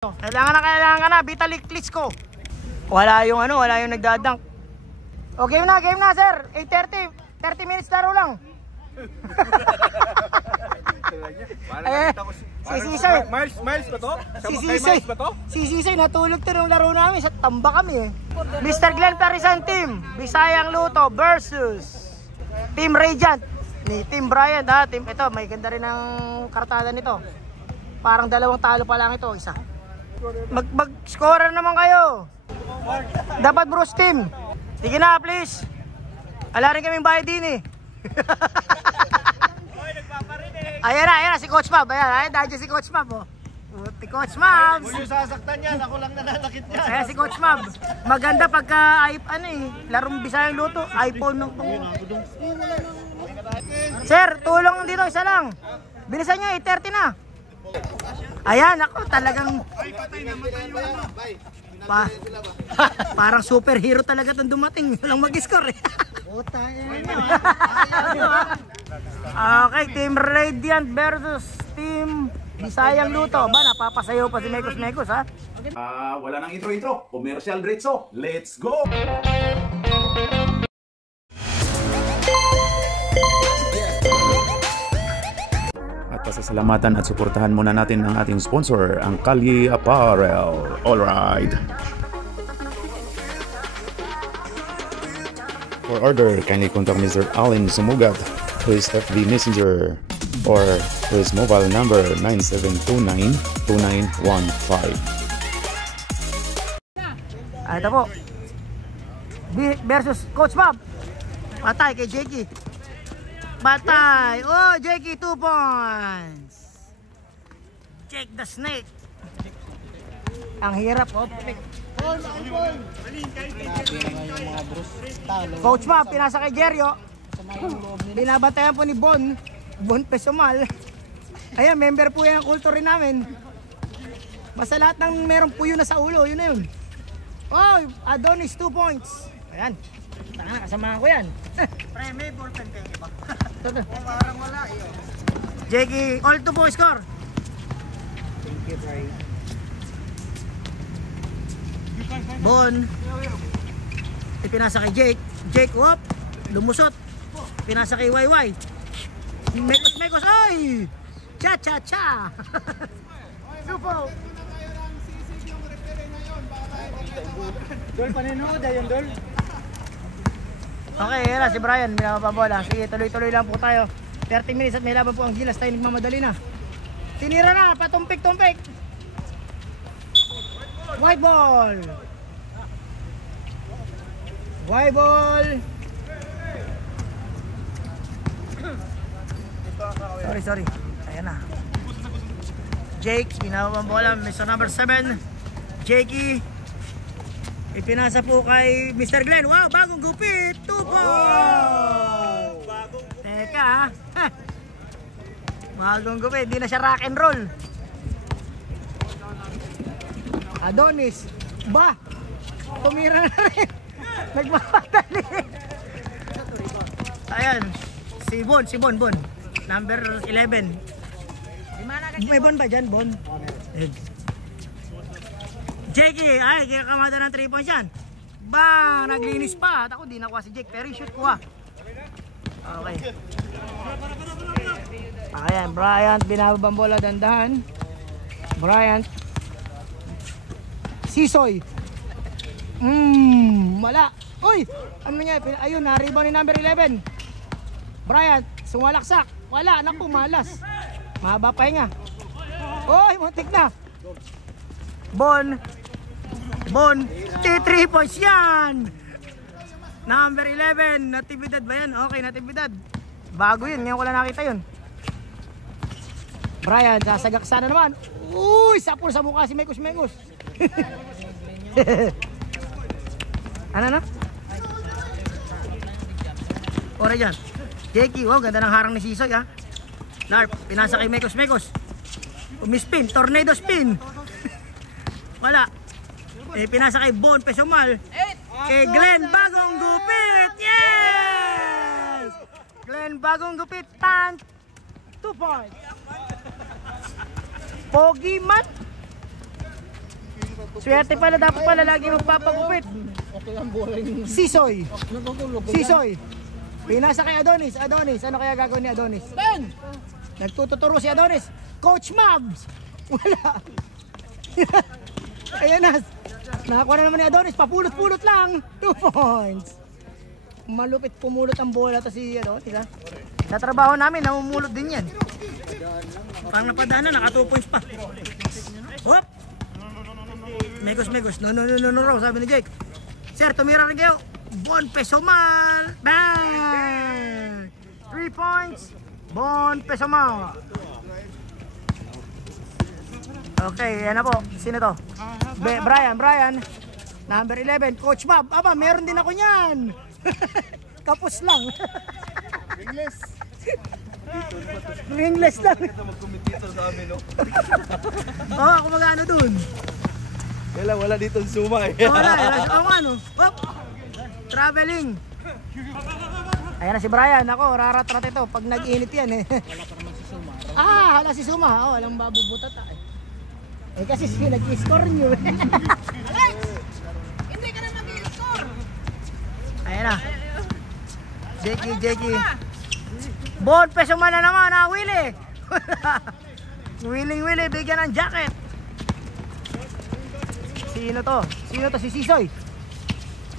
Kailangan na, Vitalik Klitschko. Wala yung nagdadank. O game na sir. 8:30, 30 minutes laro lang. Si Sisay. Miles ba to? Si Sisay natulog to nung laro namin. Sa tamba kami eh. Mr. Glenn Parisan team. Bisayang Luto versus Team Radiant. Ni Team Bryant ha. Team, ito, may ganda rin ang kartada nito. Parang dalawang talo pa lang ito. Isa. Mag-scorer naman kayo. Dapat Bruce team. Sige na please. Ala rin kaming bayad din eh. Ayan na si Coach Mab. Ayan si Coach Mab oh. Si Coach Mab. Huwag yung sasaktan yan. Ako lang nananakit yan. Ayan si Coach Mab. Maganda pagka larong Bisayang Luto. iPhone nung Sir, tulong dito isa lang. Bilisan nyo 8:30 na. Ayan ako talagang parang superhero talaga itong dumating. Walang mag-score eh. Okay, Team Radiant versus Team Bisayang Luto. Ba, napapasayaw pa si Mekos ha? Wala nang intro. Commercial diretso. Let's go! At pasasalamatan at suportahan muna natin ang ating sponsor, ang Kalye Apparel. Alright! For order, kindly contact Mr. Allen Sumugat to his FB Messenger or to his mobile number 9729-2915. Ito po. Versus Coach Bob. Patay kay Jakey. Batay. Oh, Jakey 2 points. Jake the Snake. Ang hirap. Coach Bob, pinasa kay Jeryo. Binabantayan po ni Bon Pesumal. Ayan, member po yan ang kulto rin namin. Basta lahat ng merong puyo na sa ulo, yun na yun. Oh, Adonis 2 points. Ayan. Taka na, kasamahan ko yan. Pre, may ballpen kayo ba? Ito. Parang wala eh. Jakey, all 2 po score. Thank you, Bray. Bon. Ipinasa kay Jake. Jake, whoop. Lumusot. Pinasa kay YY. Mekos. Ay! Cha. Supo. Dol, paninood ayun, Dol. Okay, yan na si Brian, binababola. Sige, tuloy-tuloy lang po tayo. 30 minutes at may laban po ang Gilas. Tayo nagmamadali na. Tinira na, patumpik-tumpik. White ball. Sorry. Ayan na. Jake, binababola. Mr. number 7. Jakey. Ipinasa po kay Mr. Glenn. Wow, bagong gupit. 2 points. Teka ha. Bagong gupit. Hindi na siya rock and roll. Adonis. Ba. Tumira na rin. Nagmamadali. Ayan. Si Bon. Number 11. May Bon ba dyan? Bon. Jakey, ay, kaya kamada ng 3 points yan. Bang! Naglinis pa. At ako, di nakuha si Jake. Pero shoot ko ha. Okay. Ayan, Bryant. Binabang bola, dandahan. Bryant. Sisoy. Wala. Uy! Ano niya? Ayun, na-rebound ni number 11. Bryant, sumalaksak. Wala, naku, malas. Mahaba pahinga. Uy, muntik na. Bon, 3 points yan. Number 11, Natividad ba yan? Okay, Natividad. Bago yun, ngayon ko lang nakita yun. Brian, sasagak sana naman. Uy, sapul sa mukha si Mekos. Ano na? Ora dyan. Jakey, wow, ganda ng harang ni Sisoy ha. Larp, pinasa kay Mekos. Umispin, tornado spin. Wala. Pinasa kay Bon Pesumal. Kay Glenn, bagong gupit. Yes! Glenn, bagong gupit. 2 points. Pogi man. Swerte pala, dapat pala lagi magpapagupit. Sisoy. Sisoy. Pinasa kay Adonis. Adonis, ano kaya gagawin ni Adonis? Nagtuturo si Adonis. Coach Mabs. Wala. Ayan na. Nakakuha na naman ni Adonis. Papulot-pulot lang. 2 points. Malupit pumulot ang bola to si Adonis, ha? Sa trabaho namin, namumulot din yan. Pang napadaan na, naka 2 points pa. Hop! Megos. No, sabi ni Jake. Sir, tumira rin kayo. Bon Pesomal. Bang! 3 points. Bon Pesomal. Okay, yan na po. Sino to? Brian. Number 11, Coach Mab. Aba, meron din ako niyan. Tapos lang. English lang. Mag-commentator sa amin, no? Oo, ako mag-ano dun. Wala dito suma eh. Wala, ako ano. Hop! Traveling. Ayan na si Brian. Ako, rarat-rat ito. Pag nag-init yan eh. Wala pa naman si Suma. Hala si Suma. Oo, walang babubutat eh. Eh kasi nag-score nyo. Alex! Hindi ka na mag-score! Ayan na. Jakey. Bon Pesomal na naman, ha, Willie. Willie, bigyan ng jacket. Sino to? Si Sisoy.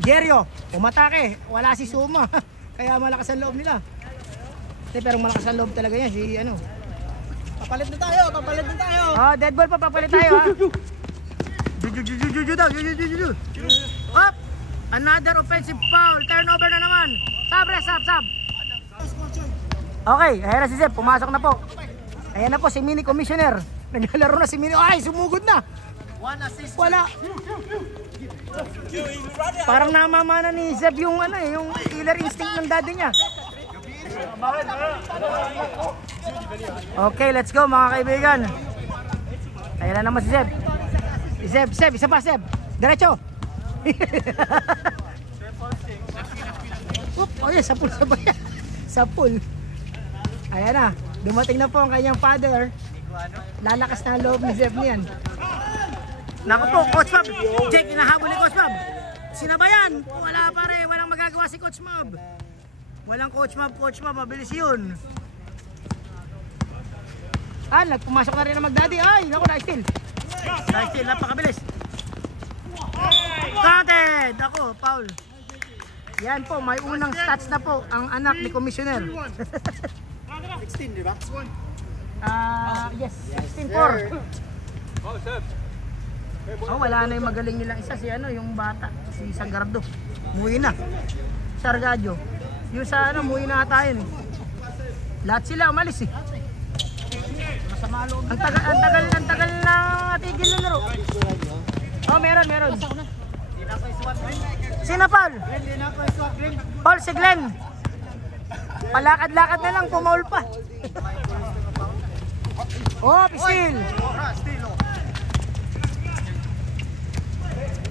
Jerio, umatake. Wala si Suma. Kaya malakas ang loob nila. Pero malakas ang loob talaga yan. Si ano. Papalit na tayo. Oh, dead ball pa, papalit tayo, ha. Up! Another offensive foul. Turnover na naman. Sub. Okay, ayan na si Zeb. Pumasok na po. Ayan na po si Mini Commissioner. Naglalaro na si Mini. Ay, sumugod na. 1 assist. Wala. Parang namamana ni Zeb yung ano eh, yung killer instinct ng daddy niya. Okay, let's go mga kaibigan. Ayan na naman si Zeb. Zeb, isa pa Zeb. Diretso. Oh yeah, sa pool. Ayan na, dumating na po ang kanyang father. Lalakas na ang loob ni Zeb niyan. Naku po, Coach Mab. Jake, inahabol ni Coach Mab. Sinabayan. Wala pare, walang magagawa si Coach Mab. Walang Coach Mab, mabilis yun. Nagpumasok na rin ang magdaddy. Ay, naku, na-steal, napakabilis. Counted! Ako, foul. Yan po, may unang stats na po ang anak ni Commissioner. 16, di ba? Yes, 16-4. Oh, wala na yung magaling nilang isa, si ano, yung bata, si Sagardo. Muwi na. Sargadio. Yung sa ano, muwi na ata yun eh. Lahat sila umalis eh. Ang tagal na tigil na laro. Oh, meron. Sino Paul? Paul, si Glenn. Palakad-lakad na lang, pumaul pa. Oh, pisil.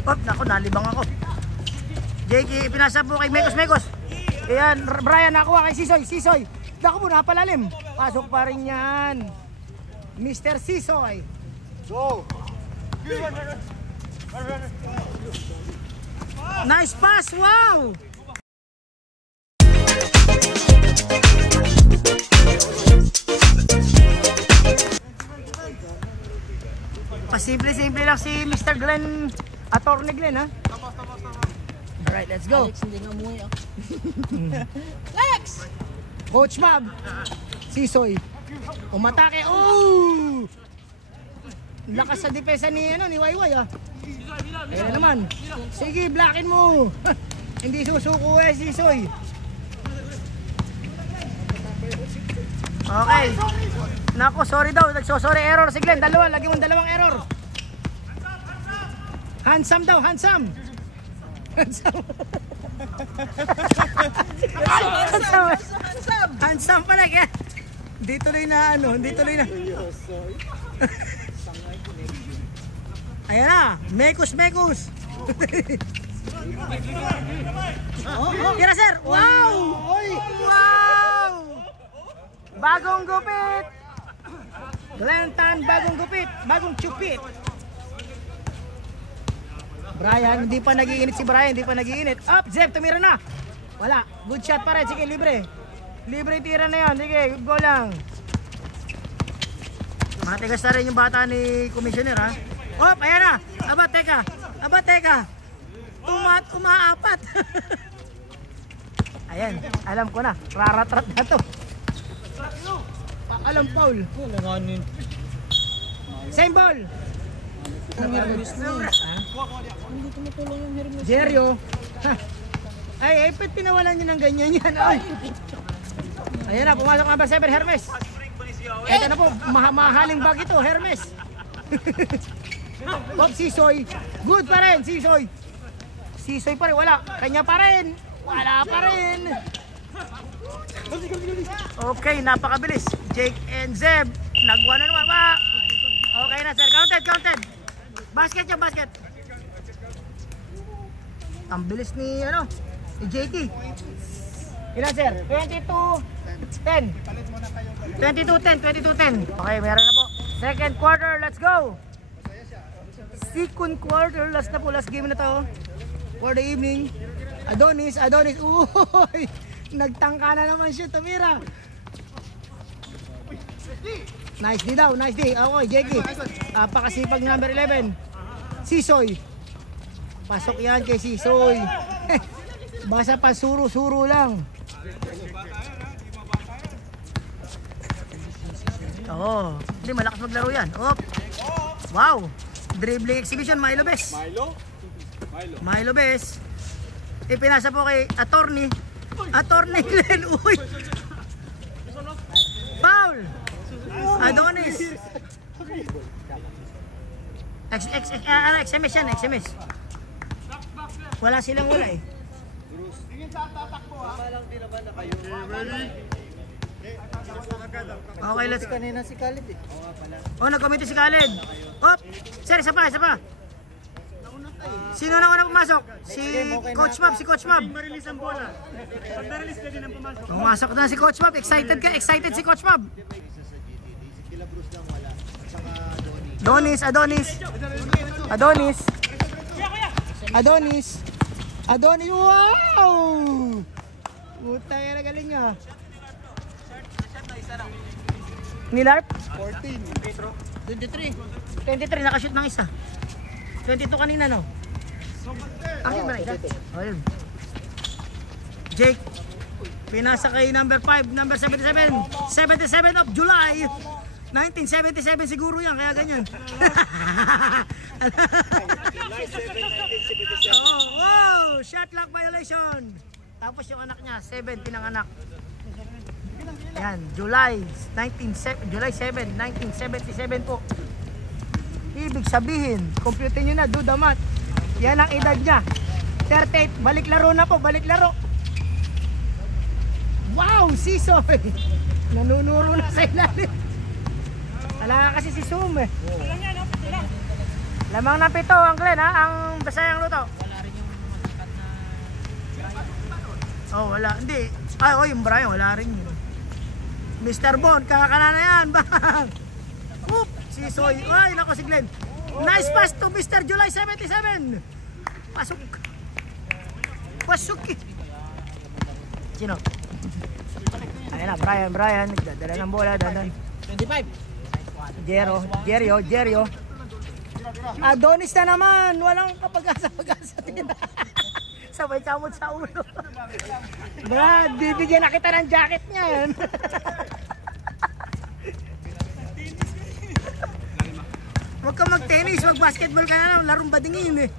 Oh, naku, nalibang ako. Jakey, pinasa po kay Megos. Ayan, Brian, nakuha kay Sisoy. Naku po, napalalim. Pasok pa rin yan. Mr. Sisoy. Go! Nice pass, wow! Pasimple-simple lang si Mr. Glenn, Attorney Glenn, ha? Alright, let's go. Alex, hindi nga umuwi ako. Lex! Coach Mab, Sisoy. Umatake. Oh! Lakas sa depensa ni Wayway, ah. Ayan naman. Sige, blockin mo. Hindi susuko eh, Sisoy. Okay. Nako, sorry daw. Nagsosorry, error si Glenn. Lagi mong dalawang error. Handsome daw, handsome. Handsome pala kaya. Hindi tuloy na. Ayan na, Mekos. Tira sir, wow! Wow! Bagong gupit! Glenn Tan, bagong gupit, bagong chupit. Brian, hindi pa nagiinit si Brian, hindi pa nagiinit. Up, Zeb, tumira na. Wala, good shot pa rin. Sige, libre. Libre tira na yan. Sige, good goal lang. Matigas na rin yung bata ni Commissioner, ha? Op, ayan na. Aba, teka. Umaapat. Ayan, alam ko na. Raratrat na to. Alam, Paul. Same ball. Jerio. Ay, ba't pinawalan nyo ng ganyan yan? Ay. Ayan na, pumasok number 7, Hermes. Ito na po, mahaling bag ito, Hermes. Bob, Sisoy. Good pa rin, Sisoy. Sisoy pa rin, wala. Kanya pa rin. Wala pa rin. Okay, napakabilis. Jake and Zeb. Nagwa na naman. Okay na, sir. Counted. Basket yan, basket. Ang bilis ni, ni JT. Ilan, sir? 22-10. 22-10. Okay, meron na po. Second quarter, let's go. Second quarter, last na po. Last game na to. For the evening. Adonis. Uy! Nagtangka na naman siya, tumira. Nice D daw, nice D. Okay, Jackie. Pakasipag number 11. Sisoy. Pasok yan kay Sisoy. Basta pa suro-suro lang. Oo. Hindi, malakas maglaro yan. Op. Wow. Dribbling exhibition, Milo Bes. Milo Bes. Ipinasa po kay Attorney Len. Uy. Foul. Adonis. XMS yan, XMS. Wala silang wala eh. Okay, let's go. Kanina si Khalid eh. Oh, nag-committee si Khalid. Hop! Sir, isa pa. Sino na una pumasok? Si Coach Mab. Marilis ang bola. Pag narilis ka din ang pumasok. Pumasok na si Coach Mab. Excited si Coach Mab. Adonis. Wow! Puta yan, nagaling nga. Nilarp? 23, nakashoot ng isa. 22 kanina, no? Akin ba na isa? O, yun. Jake, pinasa kay number 5, number 77. 77 of July. 1977 siguro yan, kaya ganyan. Oh, shot clock violation. Tapos yung anak niya, 7 pinanganak. Ayan, July 7, 1977 po. Ibig sabihin, compute nyo na, do the math. Yan ang edad niya. 38, balik laro na po, balik laro. Wow, Sisoy. Nanunuro na sa ilalim. Wala kasi si Sum eh. Lamang ng 7 ang Glenn ha, ang Basayang Luto. Wala rin yung matakat na... Oh, wala. Hindi. Ay, oh, yung Brian, wala rin yun. Mr. Bon, kakana na yan. Bang! Oop! Si Soy. Ay, nako si Glenn. Nice pass to Mr. July 77. Pasok. Sino? Ayan na, Brian. Nagdadala ng bola. 25. Jerio. Adonis na naman. Walang kapag-asa din. Sabay kamot sa ulo. Brad, bibigyan na kita ng jacket niyan. Huwag ka mag-tennis, mag-basketball ka na lang. Larong badingin eh.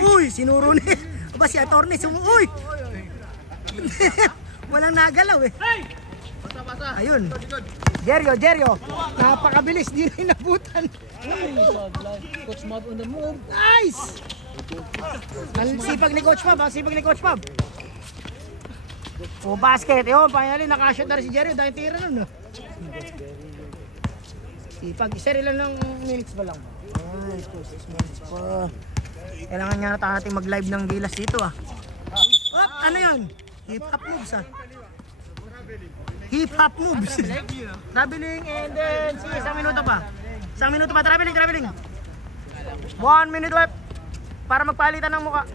Uy, sinuro ni. Aba si Attorney, uy! Walang nagalaw eh. Ayun. Jerio. Napakabilis, di na inabutan. Coach Mab on the move. Nice! Ang sipag ni Coach Mab. O basket, yun, finally nakashoot na rin si Jerio dahil tira nun. Sipag, isa rin lang ng minutes pa lang. Ay, 6 minutes pa. Kailangan nga natin mag-live ng Gilas dito ah. Oh, ano yun? Hip-hop moves ah. Hip-hop moves. Traveling and then, isang minuto pa. Isang minuto pa, traveling. 1 minute left. Para magpalitan ng muka.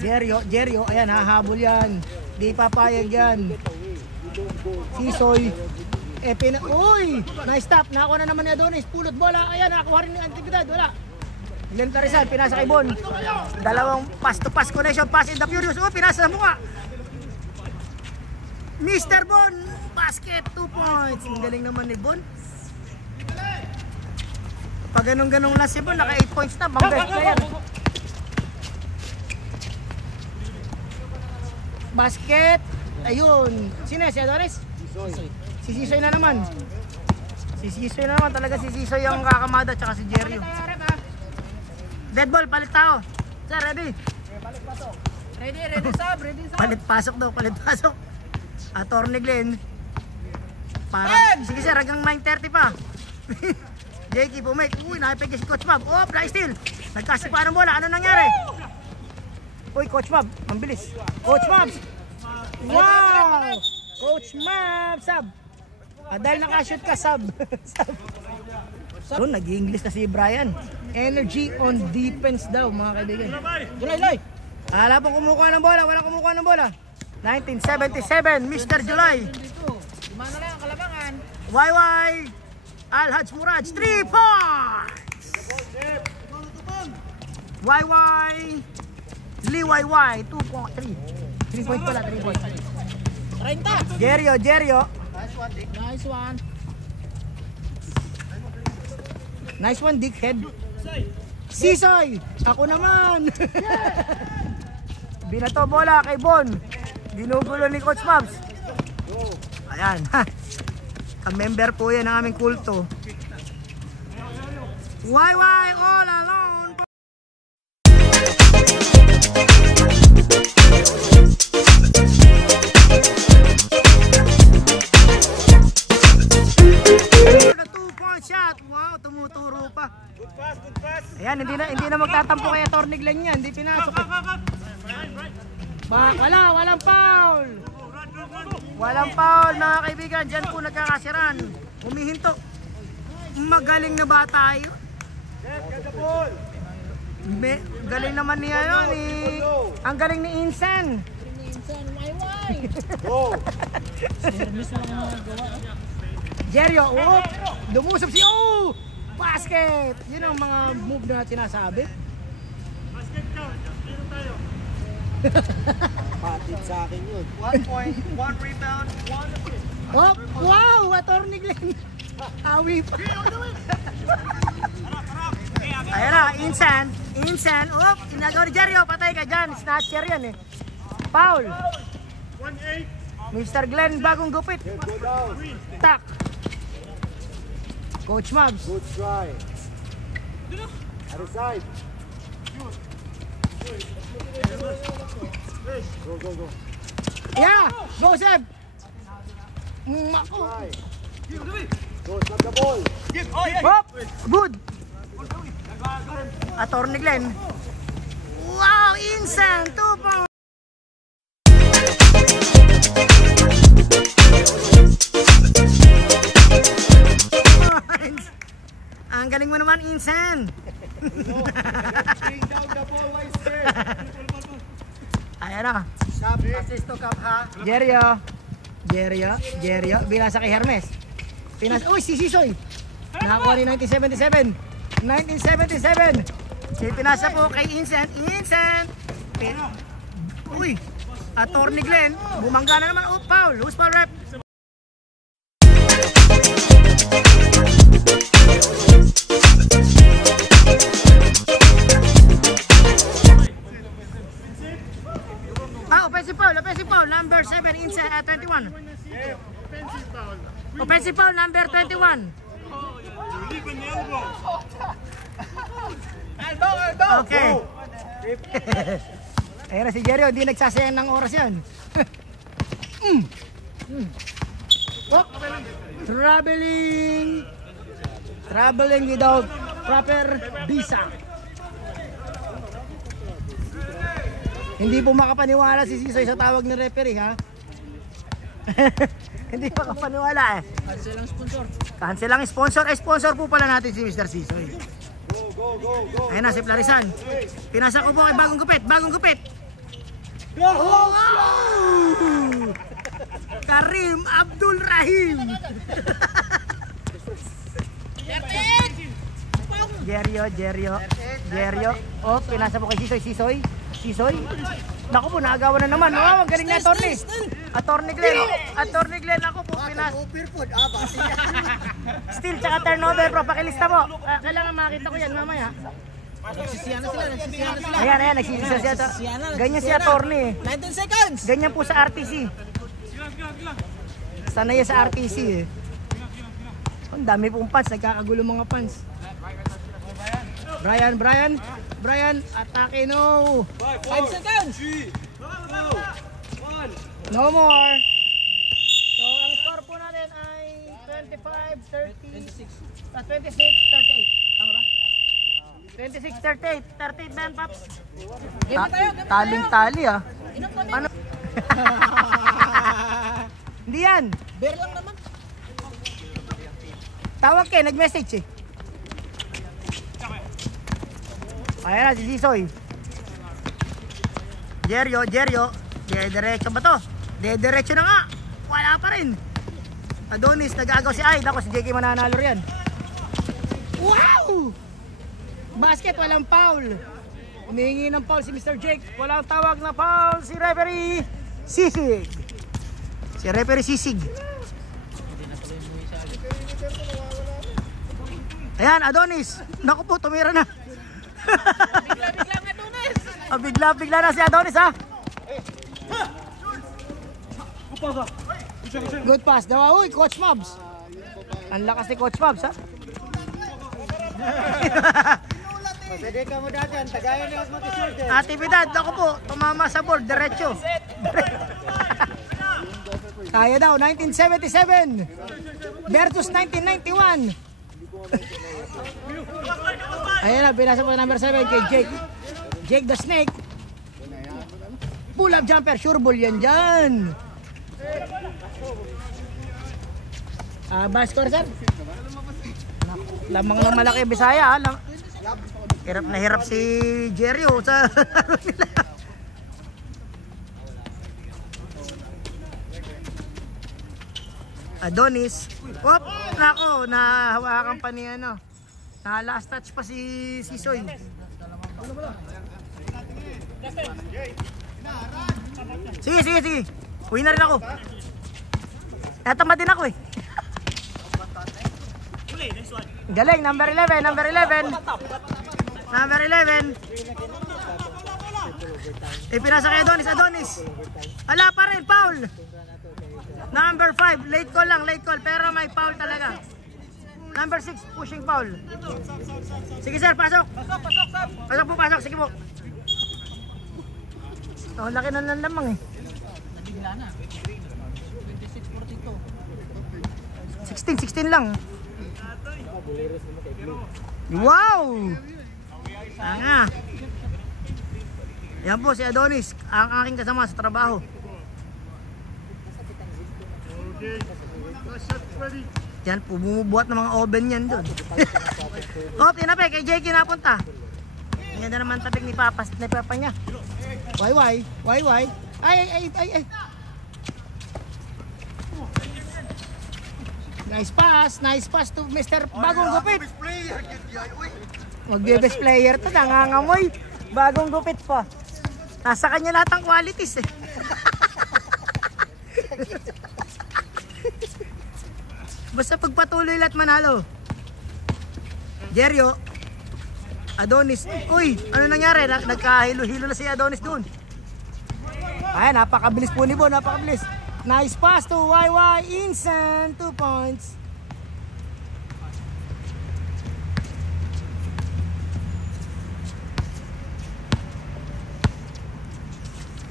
Jerio, ayan, hahabol yan. Di papayag yan. Sisoy. Uy! Nice stop. Nakakuha na naman ni Adonis. Pulot bola. Ayan, nakakuha rin ni Antigüedad. Wala. Glenn Tarizan, pinasa kay Bon. Dalawang pass to pass connection. Pass in the Furious. Oh, pinasa sa mukha. Mr. Bon. Basket, 2 points. Ang galing naman ni Bon. Pag ganong-ganong last si Bon, naka 8 points na. Bang best player. Basket. Ayun. Sino si Adonis? Si Sisoy na naman. Talaga si Sisoy ang kakamada tsaka si Jerio. Dead ball, palit tao. Sir, ready? Ready, sab. Palit pasok daw, palit pasok. Attorney Glenn. Para, sige sir, hanggang 9:30 pa. Jakey bumake. Uy, nakipig si Coach Mab. Oh, fly steal. Nagkasipa ng bola. Ano nangyari? Uy, Coach Mab. Ang bilis. Coach Mab. Wow! Coach Mab. Sab. Dahil nakashoot ka, sab. So, nag-English na si Brian. Energy on defense daw, mga kaibigan. July. Wala pong kumukuha ng bola. Walang kumukuha ng bola. 1977, Mr. July. Mana lang ang kalabangan. YY Alhaj Muraj, 3 points! YY Lee YY, 2.3. 3 points pala, 3 points. 30. Jerio. Nice one, dickhead. Sisoy! Ako naman! Binato bola kay Bon. Ginugulo ni Coach Mabs. Ayan. Ka-member po yan ng aming kulto. YY all alone. The 2-point shot. Wow, tumuturo pa. Good pass. Ayan, hindi na magtatampo kay Attorney Glenn yan. Hindi pinasok. Walang foul. Walang foul, mga kaibigan. Diyan po nagkakasiran. Humihinto. Magaling na ba tayo? Galing naman niya yun. Ang galing ni Insen. Jerio, dumusap si basket. Yun ang mga move na sinasabi. Basket count. Dito tayo. Patid sa akin yun. 1 point, 1 rebound, 1 assist. Oh, wow! Attorney Glenn. Hawi pa. Ayan na, Insan. Sinagaw ni Jerio. Patay ka dyan. Snatcher yan eh. Foul. 1-8. Mr. Glenn, bagong gupit. Go down. Tak. Coach Mabs. Good try. Other side. Go. Yeah! Go, Seb! Mako! Try. Go, slap the ball. Hop! Good! Attorney Glenn. Wow! Insan! 2 points! Ang galing mo naman, Insan! Bring down the ball, Weister. Ayan na. Stop, assist to Cap, ha? Jerio. Binasa kay Hermes. Uy, si Sisoy! Nakakuha rin 1977. Pinasa po kay Insan. Uy! Attorney Glenn. Bumangga na naman. Oh, foul. Who's foul rep? Offensive foul, number 7, Insan at 21. Offensive foul, number 21. Okay. Ayan na si Jerio, hindi nagsasayang ng oras yan. Oh, traveling without proper visa. Hindi po makapaniwala si Sisoy sa tawag ng referee, ha? Hindi makapaniwala eh. Cancel ang sponsor. Cancel ang sponsor. Sponsor po pala natin si Mr. Sisoy. Ayun na si Clarisan. Pinasa ko po kay Bagong Gupit. Bagong Gupit. Wow! Karim Abdul Rahim. Jerio. Oh, pinasa po kay Sisoy. Sisoy. Naku po, naagawan na naman. Wow, ang galing na attorney. Attorney Glenn, ako po pinasa. Still, tsaka turnover, bro. Pakilista mo. Kailangan makita ko yan mamaya. Nagsisiyan na sila. Ayan, nagsisisa siya. Ganyan si attorney. 19 seconds. Ganyan po sa RTC. Sanay sa RTC eh. Ang dami pong fans, nagkakagulo mga fans. Brian, atake no. 5 seconds. No more. So, ang score po natin ay 26-38. Tama ba? 26-38. 38 ba yan, Paps? Taling-tali ah. Ano? Hindi yan. Bear lang naman. Tawag kayo, nag-message eh. Ayan na, si Sisoy. Jerio. Diretso ba to? Diretso na nga. Wala pa rin. Adonis, nag-agaw si Aid. Ako si JK mananalo riyan. Wow! Basket, walang foul. Humihingi ng foul si Mr. Jake. Walang tawag na foul si referee Sisig. Si referee Sisig. Ayan, Adonis. Naku po, tumira na. Bigla na si Adonis ha. Good pass daw. Uy, Coach Mobs. Ang lakas ni Coach Mobs ha. Pwede ka mo dati, ang tagayan niya mag-shoot eh. Aktibidad, ako po, tumama sa board, diretso. Kaya daw, 1977 versus 1991. Ayan na, binasa po number 7 kay Jake. Jake the Snake. Pull up jumper, sure ball yan dyan. Ba score sir? Lamang ng malaki Bisaya ha. Hirap na hirap si Jerio sa nila. Adonis. Wop, nako, nahawakan pa ni ano. Na last touch pa si Sisoy. Sige. Uwi na rin ako. Tatama din ako eh. Galing, number 11. Pinasa kay Adonis. Wala pa rin, foul. Number 5, late call pero may foul talaga. Number 6, pushing foul. Sige sir, pasok. Pasok, sige po. Oh, laki na ng lamang eh. Nabigla na. 16 lang. Wow! Tanga. Yan po si Adonis, ang aking kasama sa trabaho. Yan po, bumubuhat ng mga oven yan doon. Oh, tinape, kay Jake napunta. Yan na naman tapik ni Papa niya. Why? Ay. Nice pass to Mr. Bagong Gupit. Mag-best player to, nangangamoy. Bagong Gupit pa. Nasa kanya lahat ang qualities eh. Basta pagpatuloy lahat manalo. Jerio, Adonis. Uy, ano nangyari? Nagkahilo-hilo na si Adonis doon. Ayan, napakabilis po ni Bo, napakabilis. Nice pass to YY Insan, 2 points.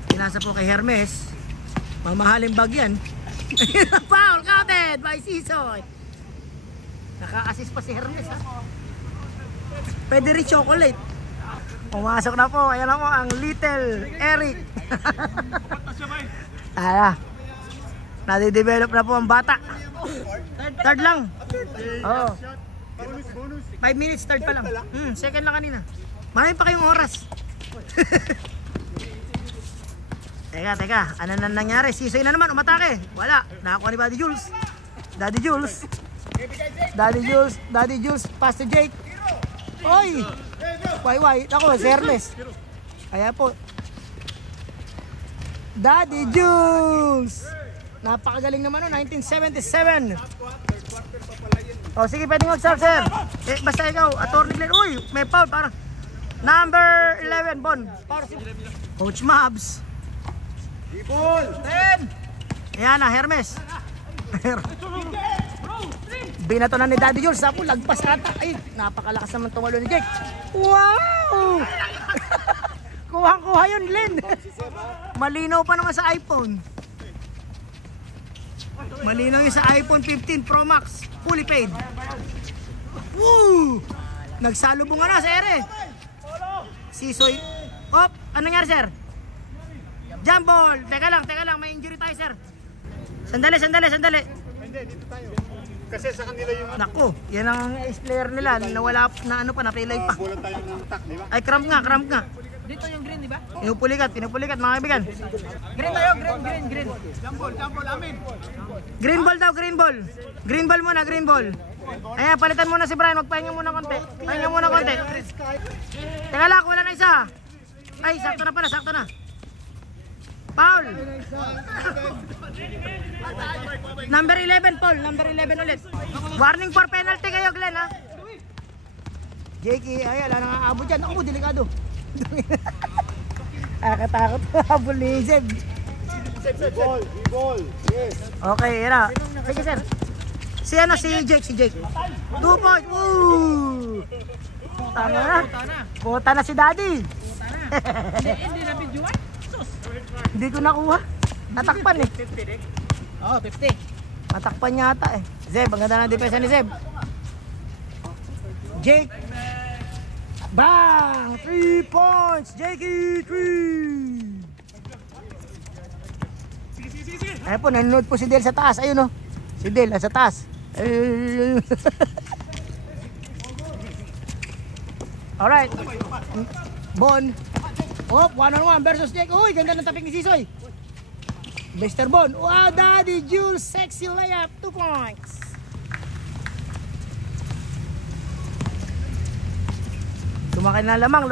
Pinasa po kay Hermes. Mamahaling bag yan. Foul counted by Sisoy. Naka-assist pa si Hermes ha. Pwede rin chocolate. Pumasok na po. Ayan na po ang Little Eric. Nade-develop na po ang bata. Third lang. Oo. 5 minutes, third pa lang. Second lang kanina. Marami pa kayong oras. Teka. Ano na nangyari? Sisoy na naman, umatake. Wala. Nakakuha ni Daddy Jules. Daddy Jules, pass to Jake. Oy! Why? Ako, si Ernest. Kaya po. Daddy Jules! Napakagaling naman 1977. O sige, pwedeng mag-serve, sir. Basta ikaw, attorney Glenn. Uy, may foul. Parang number 11, Bon. Coach Mabs. Ball. 10. Ayan na, Hermes. Binato na ni Daddy Jules. Sapo, lagpas ata. Ay, napakalakas naman tumalo ni Jake. Wow! Kuhang-kuha yun, Glenn. Malinaw pa naman sa iPhone. Malinaw yung sa iPhone 15 Pro Max. Fully paid. Woo! Nagsalubungan na sa ere. Sisoy. Op, ano nangyari, sir? Jump ball. Teka lang. May injury tayo, sir. Sandali. Hindi, dito tayo. Kasi sa kanila yung Naku, yan ang player nila. Nawala na pre-live pa. bulan tayo ng tak, di ba? Ay, cramp nga. Dito yung green, di ba? Pinupulikat mga kaibigan. Green tayo, green. Jump ball, amin. Green ball daw, green ball. Green ball muna, green ball. Ayan, palitan muna si Brian. Magpahinga muna konti. Teka lang, wala na isa. Ay, sakto na. Foul. Number 11, Paul. Number 11 ulit. Warning for penalty kayo, Glenn, ha? Jakey, ay, wala nang aabot dyan. Ako, delikado. Nakatakot. Habol ni Zeb. Ball. Yes. Okay, yan. Sige, sir. Si Jake. 2 points. Woo! Tama na. Puta na si Daddy. Hindi na videoan. Hindi ko nakuha. Natakpan eh. Oh, 50. Natakpan yata eh. Zeb, ang ganda ng depensa ni Zeb. Jake. Bang! 3 points. Jakey, 3. Ayun po, nanonood po si Del sa taas. Ayun o. Si Del, sa taas. Ayun. Alright. Bon. Oh, 1-on-1 versus Jake. Uy, ganda ng tapik ni Sisoy. Mr. Bon. Wow, Daddy Jules. Sexy layup. 2 points. Lumaki na naman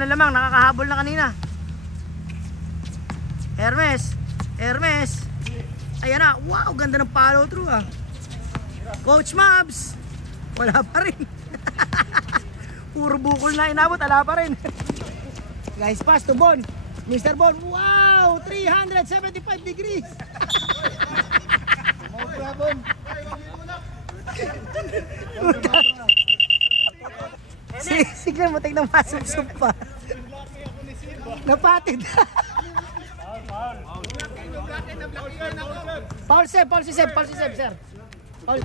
ang lamang. Nakakahabol na kanina. Hermes. Ayan na. Wow, ganda ng follow through ah. Coach Mabs. Wala pa rin. Puro bukol na inabot. Wala pa rin. Guys, pass to Bon. Mr. Bon. Wow, 375 degrees. Sige mo, tignan masubsub pa. Napatid. Paul save, sir. Paul.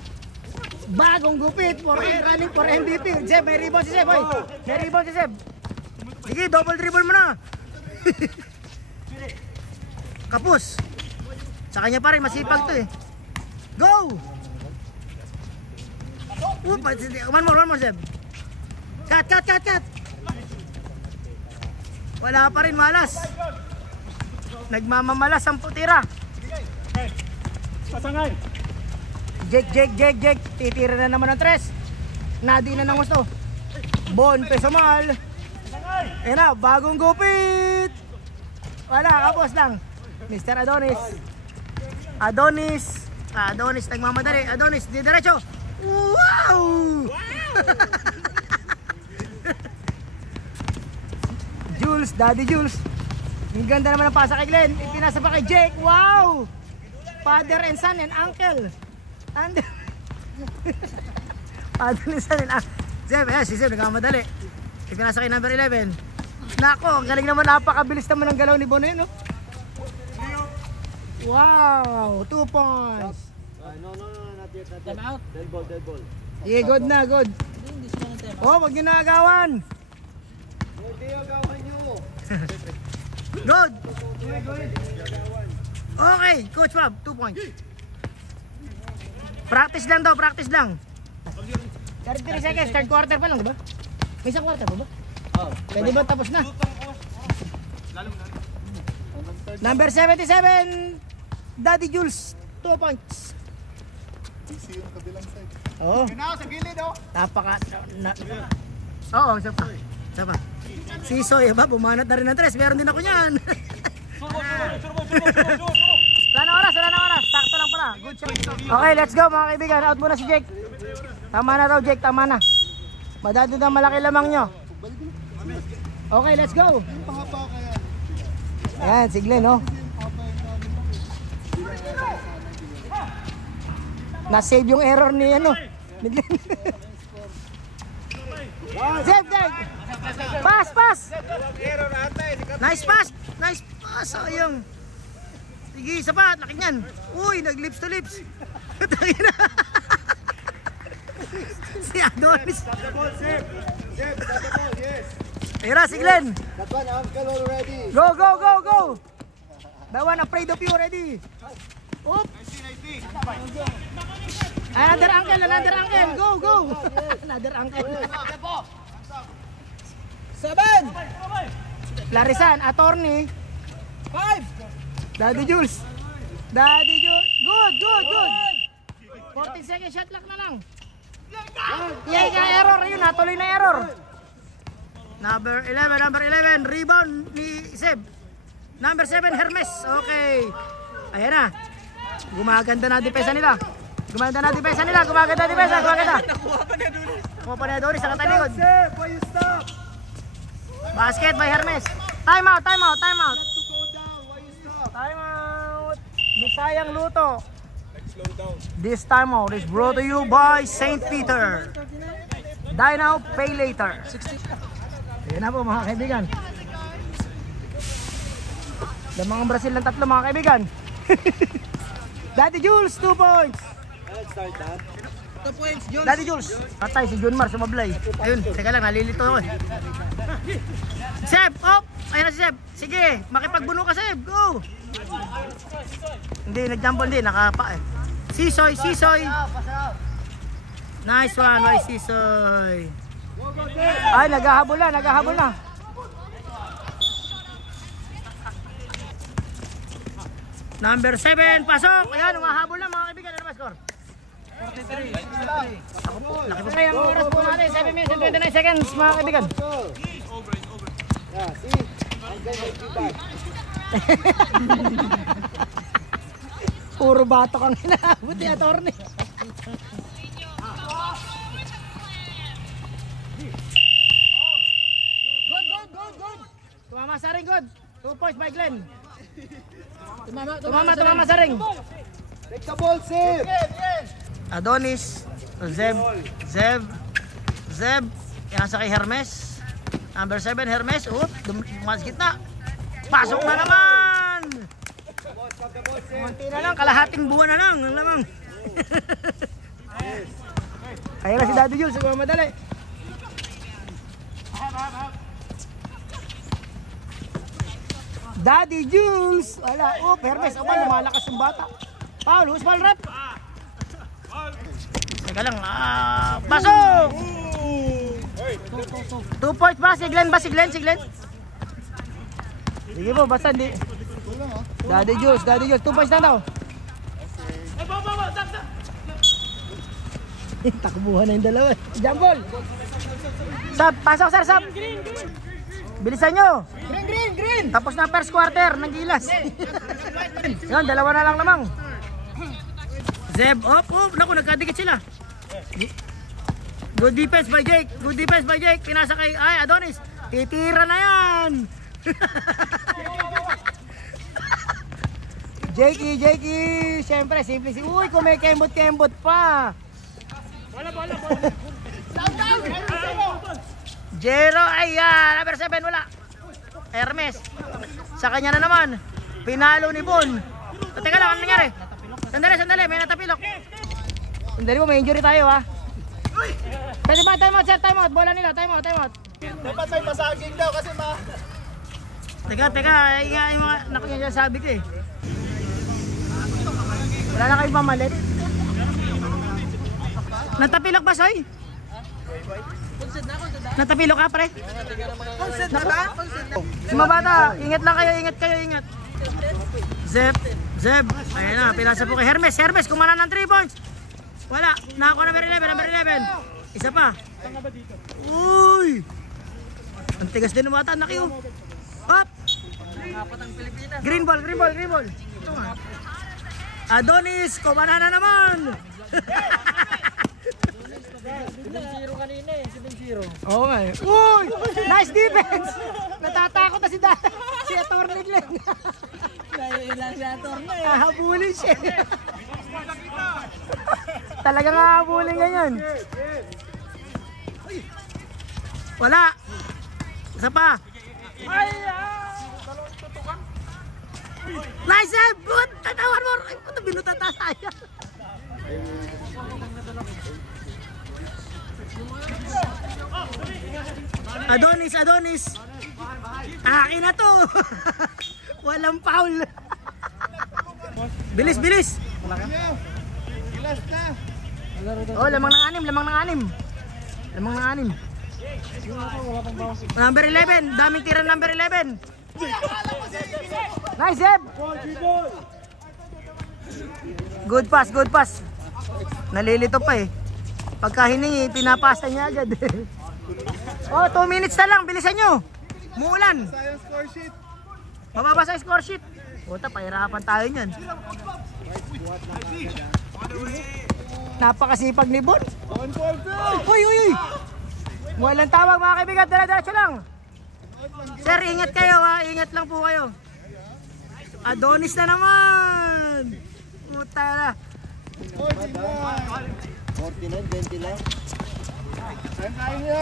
Bagong gupit for running for MVP. Zeb, may rebound si Zeb. Sige, double dribble mo na. Kapus. Sa kanya pa rin, masipag to eh. Go! One more, Zeb. Cut. Wala pa rin, malas. Nagmamamalas ang putira. Pasangay. Jake. Titira na naman ng tres. Nadi na ng gusto. Bon Pesomal. Ayan na, bagong gupit. Wala, kapos lang. Mr. Adonis nagmamadali. Adonis, di diretso. Wow! Daddy Jules. Ang ganda naman ang pasa kay Glenn. Ipinasa pa kay Jake. Wow! Father and son and uncle. Father and son and uncle. Zeb, si Zeb nagmamadali. Ipinasa kay number 11. Nako, ang galing naman. Napakabilis naman ang galaw ni Bono yun, no? Wow! 2 points. No, not yet. Time out. Dead ball. Yeah, good na, good. Hindi sila ng time out. Oh, wag nyo nakagawan. Hindi yung gawan nyo. Good. Okay, Coach Bob, 2 points. Practice lang daw, practice lang. 33 seconds, third quarter pa lang, diba? May isang quarter pa ba? Oo. Pwede ba tapos na? Number 77, Daddy Jules, 2 points. Easy yung kabilang side. Oo. Yun ako sa gilid, oh. Oo, isa pa. Isa pa. Si Soy, ba, bumanat na rin ng 3. Meron din ako niyan. Wala na oras, wala na oras. Sakto lang pala. Good shot. Okay, let's go mga kaibigan. Out muna si Jake. Tama na raw, Jake. Tama na. Madadod ang malaki lamang nyo. Okay, let's go. Ayan, si Glenn, oh. Na-save yung error ni ano. Ni Glenn. Zeb, Zeb. Pass, pass. Nice pass. Nice pass. Sayang. Sige, isa pa. Laki niyan. Uy, nag-lips to lips. Si Adonis. Tira, si Glenn. That one, uncle already. Go, go, go, go. The one afraid of you already. Oop. Another uncle, another uncle. Go, go. Another uncle. 7. Larisan, attorney. 5. Daddy Jules. Daddy Jules. Good, good, good. 14 second shot clock na lang. Yay, error. Yun, natuloy na error. Number 11, rebound ni Seb. Number 7, Hermes. Okay. Ayan na. Gumaganda na depensa nila. Gumaganda na depensa. Gumaganda. Kuha pa ni Adonis sa katalikod. Seb, why you stop? Basket by Hermes. Time out. Have to go down, why you stop? Time out. Bisayang luto. This time out is brought to you by St. Peter. Die now, pay later. Ayan na po mga kaibigan. Lamang ang Brazil ng 3 mga kaibigan. Daddy Jules, 2 points. Let's start that. 2 points, Jules. Daddy Jules. Patay si Junmar sumablay. Ayun, teka lang, nalilito ako eh. Seb, op! Ayun na si Seb. Sige, makipagbuno ka Seb, go! Hindi, nag-jumble din, nakapa eh. Sisoy. Nice one, nice Sisoy. Ay, naghahabol na. Number 7, pasok. Ayan, umahabol na mga kaibigan. Ano ba score? 43. Laki po kayo ang oras po natin. 7 minutes and 29 seconds mga kaibigan. Yeah, see? Uncle make you back. Puro batok ang hinahabot ni attorney. Good. Tumama sa ring, good. 2 points by Glenn. Tumama sa ring. Take the ball, Seb. Adonis, Zeb. Yan sa kay Hermes. Number 7, Hermes. Oop, dumas gitna. Pasok na naman. Kunti na lang, kalahating buwan na lang. Ang lamang. Ayun na si Daddy Jules, siguro madali. Daddy Jules! Wala, oop, Hermes. Aba, lumalakas yung bata. Foul, who's foul rep? Teka lang, pasok! 2 points ba? Si Glenn? Sige po, basta hindi. Daddy Jules, 2 points na daw. Takbuhan na yung dalawa. Jump ball! Sab, pasok sir, sab! Bilisan nyo! Green! Tapos na first quarter ng Gilas. Yun, dalawa na lang lamang. Zeb, op, naku, nagkadikit sila. Good defense by Jake. Pinasa kay Adonis. Titira na yan. Jakey. Siyempre, simple. Uy, kung may kembot pa. Bola. Jero, number 7, wala. Hermes. Sa kanya na naman. Pinalo ni Bon. Teka lang, ano nangyari? Sandali, may natapilok. Sandali mo, may injury tayo ha. Pwede ba, time out, bola nila, time out. Dapat may masaging daw kasi Teka, yung mga nakisasabi ko eh. Wala na kayong pamalit? Natapilok ba, Soy? Natapilok ka, pre? Consent na ba? Mga bata, ingat lang kayo, ingat. Zeb. Ayan na, pilasa po kay Hermes. Hermes, kumana ng 3 points. Wala, nakakuha number 11. Isa pa. Uy! Ang tigas din ng bata, nakiyo. Up! Green ball. Ito nga. Adonis, kumana na naman. 7-0 kanina eh, 7-0. Oo nga eh. Uy! Nice defense! Natatakot na si Atty. Glenn. Ilang si Ator na eh. Hahabulin siya. Talagang hahabulin ganyan. Wala. Isa pa. Nice save! Good! Tatawan mo! Ay, puto, binutata saya. Adonis. Akin na to. Walang foul. Bilis. Ilas na. Oh, lamang ng anim. Number 11, daming tira number 11. Nice, Zeb. Good pass. Nalilito pa eh. Pagka hiningi, pinapasa niya agad. Oh, 2 minutes na lang, bilisan nyo. Muulan. Sayang score sheet. Mababa sa score sheet. Puta, pahirapan tayo niyan. Napakasipag ni Bon. Uy. Walang tawag mga kaibigan, diretso lang. Sir, ingat kayo ha, ingat lang po kayo. Adonis na naman. Puta na. 49-20 lang.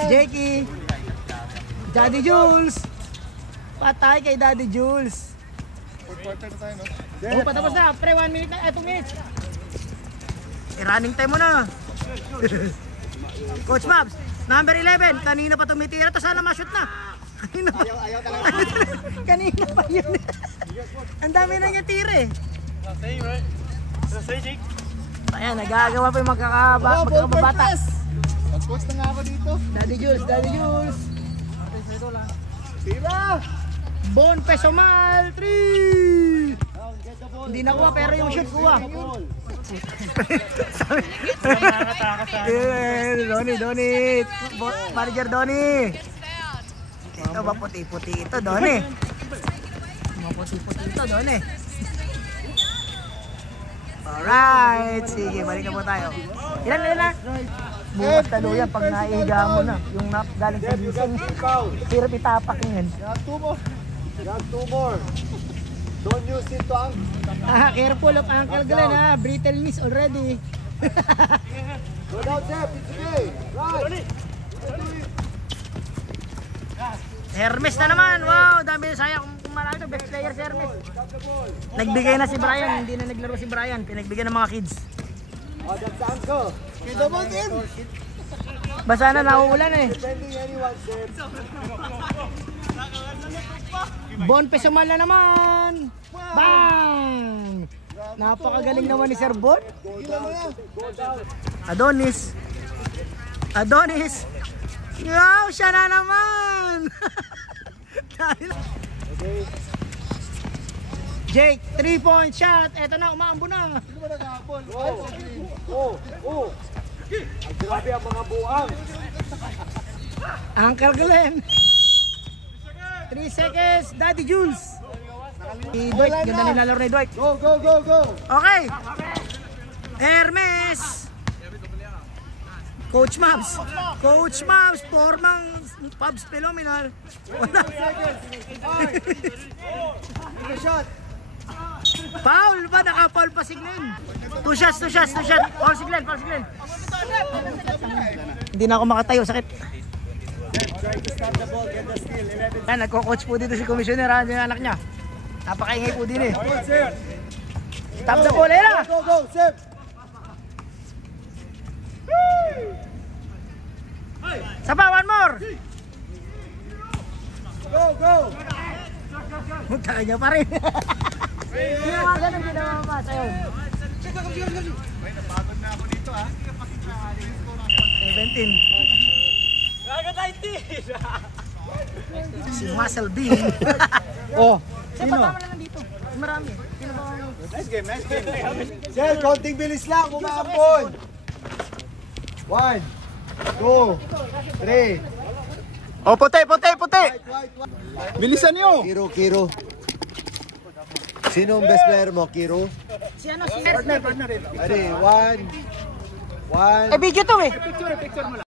Jakey. Daddy Jules. Patay kay Daddy Jules. Quarter na tayo, no? Oh, patapos na. Pre, 1 minute na. 2 minutes. Running time mo na. Coach Babs, number 11. Kanina pa tumitira to. Sana ma-shoot na. Kanina pa yun. Ang dami na niya tira eh. Ayan, nagagawa pa yung magkakabata. Mag-coach na nga ako dito. Daddy Jules. Tira! Bon Pesomal 3. Hindi nakuha pero yung shoot kuha. Donnie. Manager Donnie. Ito ba puti-puti ito, Donnie? Maputi-puti ito, Donnie. Alright, sige, balik na po tayo. Ilan na? Bukas taluyan pag naihiga mo na. Yung galing sa gising. Sirap itapak yan. You have 2 more. Don't use it to Careful of Uncle Glenn ha. Brittleness already. Go down, Jeff. It's okay. Right. Hermes na naman. Wow, dami sayang kung marami ito. Best player si Hermes. Nagbigay na si Brian. Hindi na naglaro si Brian. Pinagbigyan ng mga kids. Oh, that's the answer. Double team! Basa na, nauulan eh. Defending anyone, Jeff. Bon Pesomal na naman. Bang! Napakagaling naman ni Sir Bon. Adonis. Wow, siya na naman. Jake, 3-point shot. Eto na, umaambo na. Oh. Ang grabe ang mga buang. Uncle Glenn. 3 seconds, Daddy Jules. Si Dwight, ganda nilalaro ni Dwight. Go. Okay. Hermes. Coach Mavs, formang Pubs Phenomenal. Wala. Shot. Foul ba? Naka-foul pa si Glenn. 2 shots. Foul si Glenn. Hindi na ako makatayo, sakit. Try to stop the ball, get the steal. 11. Yan, nagko-coach po dito si Commissioner, yung anak niya. Napakaingay po din eh. Stop the ball, era! Go, Sip. Sapa, one more! Go. Munta niya pa rin. Ginawa pa sa'yo. Napagod na ako dito, ha? Si Muscle B. Oh, Sir, sino? patama na lang dito. Marami. Sino ba? Nice game, nice game. Sir, konting bilis lang, umambon. 1, 2, 3. Oh, puti. Bilisan nyo! Kiro. Sino ang best player mo, Kiro? Si ano, si Partner rin. Ready, 1. Eh, video to eh. Picture mo lang.